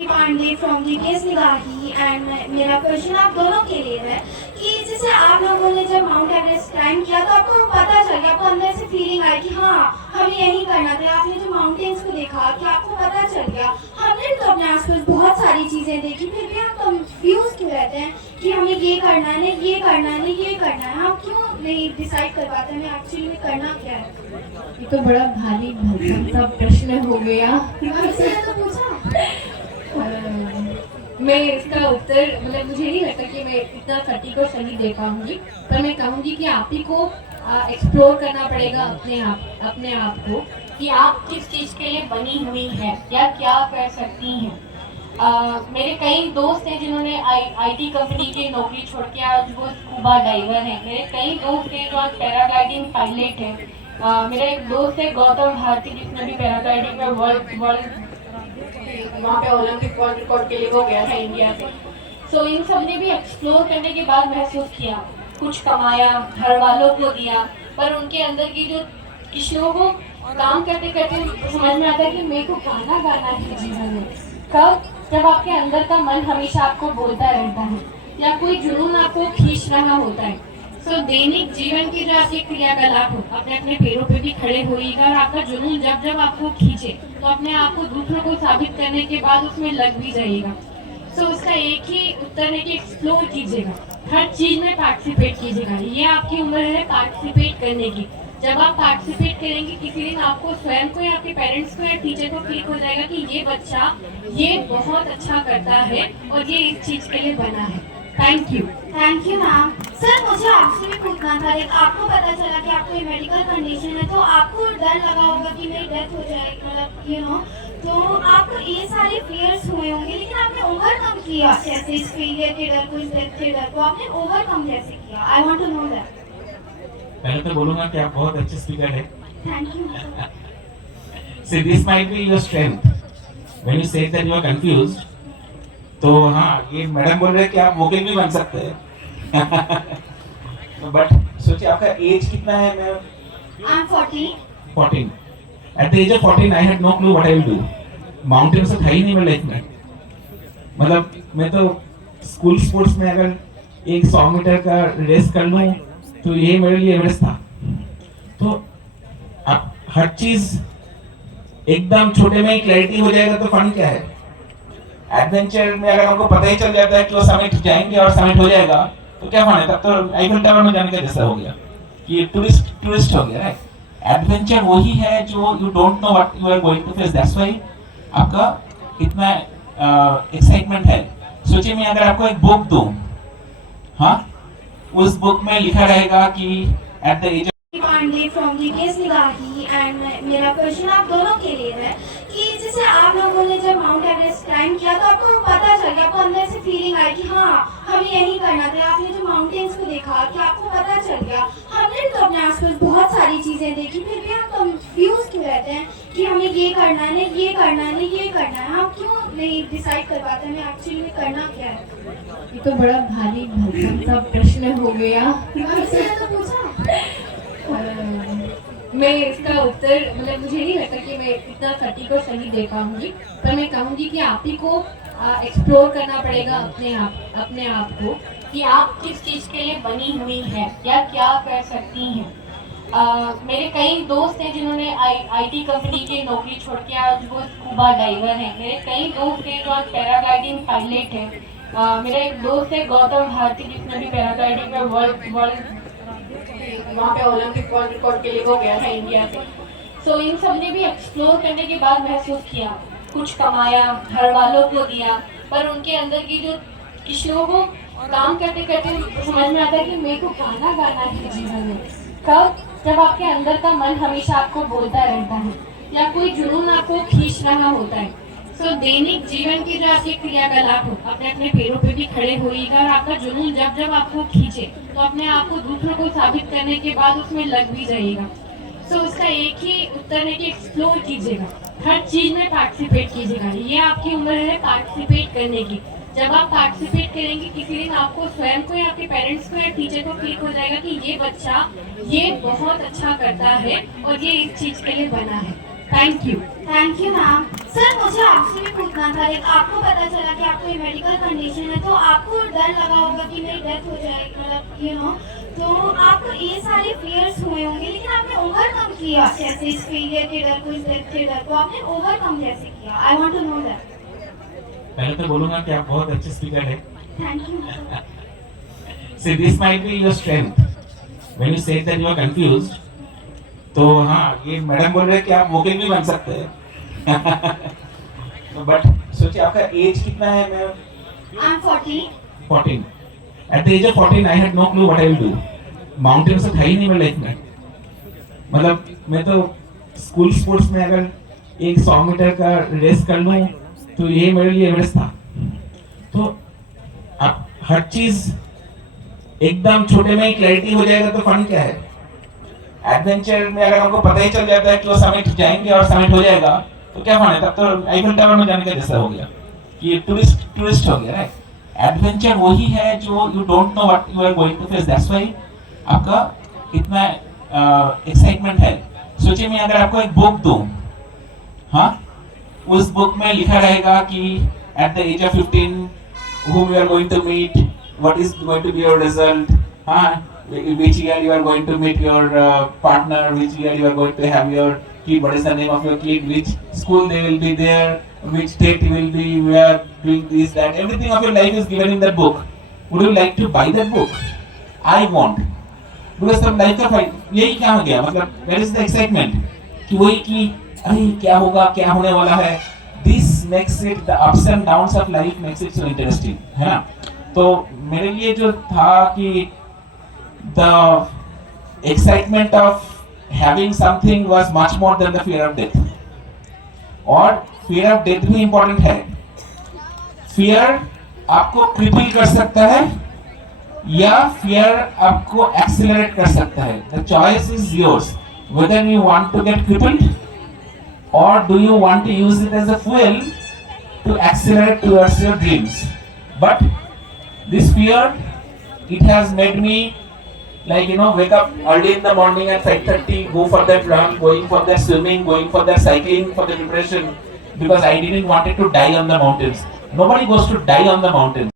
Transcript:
Pandey from GPS Nigahi and मेरा question आप दोनों के लिए है कि जैसे आप लोगों ने जब माउंट एवरेस्ट क्लाइंब किया तो आपको पता चल गया, आपको अंदर से फीलिंग आई कि हाँ हमें यही करना था। आपने जो माउंटेन्स को देखा कि आपको पता चल गया। हमने तो अपने आसपास बहुत सारी चीज़ें देखी, फिर भी हम कंफ्यूज क्यों रहते हैं कि हमें ये करना है, ये करना है, ये करना है। हम क्यों नहीं डिसाइड कर पाते हमें एक्चुअली में करना क्या है? ये तो बड़ा भारी भरकम सा प्रश्न हो गया। हमसे तो पूछा। मैं इसका उत्तर मतलब मुझे नहीं लगता कि मैं इतना सटीक और सही दे पाऊंगी, पर मैं कहूंगी कि आप ही को एक्सप्लोर करना पड़ेगा अपने आप को कि आप किस चीज़ के लिए बनी हुई है या क्या कर सकती हैं। मेरे कई दोस्त हैं जिन्होंने आईटी कंपनी की नौकरी छोड़ के आज वो स्कूबा डाइवर हैं। मेरे कई दोस्त हैं जो आज पैराग्लाइडिंग पायलट हैं। मेरा एक दोस्त है गौतम भारती जिसने भी पैराग्लाइडिंग में वर्ल्ड वहाँ पे ओलंपिक वर्ल्ड रिकॉर्ड के लिए वो गया था इंडिया से। सो इन सब ने भी एक्सप्लोर करने के बाद महसूस किया, कुछ कमाया, घर वालों को दिया, पर उनके अंदर की जो किसी लोगों को काम करते करते समझ में आता है कि मेरे को गाना गाना है जीवन में। कब? जब आपके अंदर का मन हमेशा आपको बोलता रहता है या कोई जुनून आपको खींच रहा होता है। सो दैनिक जीवन की जो आपके क्रियाकलाप हो, अपने अपने पैरों पे भी खड़े होइएगा और आपका जुनून जब जब आपको खींचे तो अपने आप को दूसरों को साबित करने के बाद उसमें लग भी जाइएगा। सो उसका एक ही उत्तर है कि एक्सप्लोर कीजिएगा, हर चीज में पार्टिसिपेट कीजिएगा। ये आपकी उम्र है पार्टिसिपेट करने की। जब आप पार्टिसिपेट करेंगे किसी दिन आपको स्वयं को या आपके पेरेंट्स को या टीचर को क्लिक हो जाएगा कि ये बच्चा ये बहुत अच्छा करता है और ये इस चीज के लिए बना है। Thank you ma'am. सर मुझे आपसे भी पूछना था, आपको पता चला कि आपको ये मेडिकल कंडीशन है तो आपको डर लगा होगा कि मेरी डेथ हो जाएगी, मतलब यू नो, तो आपको ये सारे फियर्स हुए होंगे, लेकिन आपने ओवरकम किया कैसे? इस फेलियर के डर को, इस डेथ के डर को आपने ओवरकम कैसे किया? I want to know that. पहले तो बोलूंगा कि आप बहुत अच्छे स्पीकर हैं। Thank you. See, this might be your strength. When you say that you are confused, तो हाँ ये मैडम बोल रहे हैं कि आप वोकल भी बन सकते हैं। बट सोचिए आपका एज कितना है ma'am? I am 14। 14. At the age of 14, I had no clue what I will do. Mountain से था ही नहीं मेरे लाइफ में। मतलब मैं तो स्कूल स्पोर्ट्स में अगर एक 100 मीटर का रेस कर लूँ तो ये मेरे लिए एवरेस्ट था। तो अब हर चीज एकदम छोटे में ही क्लैरिटी हो जाएगा तो फन क्या है? एडवेंचर में अगर हमको पता ही चल जाता है कि वो समिट जाएंगे और समिट हो जाएगा तो क्या फन है? तब तो आईफिल टावर में जाने का जैसा हो गया कि ये टूरिस्ट हो गया। एडवेंचर वही है जो you don't know what you are going to face, that's why आपका इतना एक्साइटमेंट है। सोचिए मैं अगर आपको एक बुक दूं, हाँ, उस बुक में लिखा रहेगा कि at the age Pandey from GPS Nigahi and मेरा क्वेश्चन आप दोनों के लिए है कि जैसे आप लोगों ने जब माउंट एवरेस्ट क्लाइंब किया तो आपको पता चल गया, आपको अंदर से फीलिंग आई कि हाँ हमें यही करना था। आपने जो माउंटेन्स को देखा कि आपको पता चल गया। हमने तो अपने आसपास बहुत सारी चीज़ें देखी, फिर भी हम कंफ्यूज क्यों रहते हैं कि हमें ये करना है, ये करना है, ये करना है। हम क्यों नहीं डिसाइड कर पाते हमें एक्चुअली में करना क्या है? ये तो बड़ा भारी भरकम सा प्रश्न हो गया। हमसे तो पूछा। मैं इसका उत्तर मतलब मुझे नहीं लगता कि मैं इतना सटीक और सही दे पाऊंगी, पर मैं कहूंगी कि आप ही को एक्सप्लोर करना पड़ेगा अपने आप को कि आप किस चीज़ के लिए बनी हुई है या क्या कर सकती हैं। मेरे कई दोस्त हैं जिन्होंने आईटी कंपनी की नौकरी छोड़ के आज वो स्कूबा डाइवर हैं। मेरे कई दोस्त हैं जो आज पैराग्लाइडिंग पायलट हैं। मेरा एक दोस्त है गौतम भारती जिसने भी पैराग्लाइडिंग में वर्ल्ड वहाँ पे ओलंपिक वर्ल्ड रिकॉर्ड के लिए वो गया था इंडिया से। सो इन सब ने भी एक्सप्लोर करने के बाद महसूस किया, कुछ कमाया, घर वालों को दिया, पर उनके अंदर की जो किसी लोगों को काम करते करते समझ में आता है कि मेरे को गाना गाना है जीवन में। कब? जब आपके अंदर का मन हमेशा आपको बोलता रहता है या कोई जुनून आपको खींच रहा होता है। सो दैनिक जीवन की जो आपके क्रियाकलाप हो, अपने अपने पैरों पे भी खड़े होइएगा और आपका जुनून जब जब आपको खींचे तो अपने आप को दूसरों को साबित करने के बाद उसमें लग भी जाइएगा। सो उसका एक ही उत्तर है कि एक्सप्लोर कीजिएगा, हर चीज में पार्टिसिपेट कीजिएगा। ये आपकी उम्र है पार्टिसिपेट करने की। जब आप पार्टिसिपेट करेंगे किसी दिन आपको स्वयं को या आपके पेरेंट्स को या टीचर को क्लिक हो जाएगा कि ये बच्चा ये बहुत अच्छा करता है और ये इस चीज के लिए बना है। Thank you ma'am. सर मुझे आपसे भी पूछना था, लाइक आपको पता चला कि आपको ये मेडिकल कंडीशन है, तो आपको डर लगा होगा कि मेरी डेथ हो जाएगी, मतलब यू नो, तो आपको ये सारे फियर्स हुए होंगे, लेकिन आपने ओवरकम किया कैसे इस फेलियर के डर को, इस डेथ के डर को आपने ओवरकम कैसे किया? I want to know that. पहले तो बोलूंगा कि आप बहुत अच्छे स्पीकर है। Thank you. See, this might be your strength. When you say that you are confused, तो हाँ, ये मैडम बोल रहे हैं कि आप वोकल भी बन सकते हैं। बट सोचिए आपका एज कितना है? मैं I am 40। 14. At the age of 14, I had no clue what I will do. Mountain से था ही नहीं मेरी लाइफ में। मतलब मैं तो स्कूल स्पोर्ट्स में अगर एक 100 मीटर का रेस कर लूं तो ये मेरे लिए एवरेस्ट था। तो अब हर चीज एकदम छोटे में ही क्लैरिटी हो जाएगा तो फन क्या है? एडवेंचर में अगर हमको पता ही चल जाता है कि वो समिट जाएंगे और समिट हो जाएगा तो क्या फन है? तब तो आईफिल टावर में जाने का जैसा हो गया कि टूरिस्ट हो गया, राइट? एडवेंचर वही है जो you don't know what you are going to face, that's why आपका इतना एक्साइटमेंट है। सोचिए मैं अगर आपको एक बुक दूं, हाँ, उस बुक में लिखा रहेगा कि at the age of 15 whom you are going to meet, what is going to be your result, which year you are going to meet your partner, which year you are going to have your kid, what is the name of your kid, which school they will be there, which state you will be, where doing this, that, everything of your life is given in that book. Would you like to buy that book? I won't. Because तब life का fight यही क्या हो गया, मतलब where is the excitement कि वही कि अरे क्या होगा, क्या होने वाला है। This makes it, the ups and downs of life makes it so interesting, है ना? तो मेरे लिए जो था कि the excitement of having something was much more than the fear of death. और fear of death भी important है। Fear आपको cripple कर सकता है या fear आपको accelerate कर सकता है। The choice is yours, whether you want to get crippled or do you want to use it as a fuel to accelerate towards your dreams. But this fear, it has made me, like, you know, wake up early in the morning at 5:30, go for that run, going for that swimming, going for that cycling for the preparation, because I didn't want it to die on the mountains. Nobody goes to die on the mountains.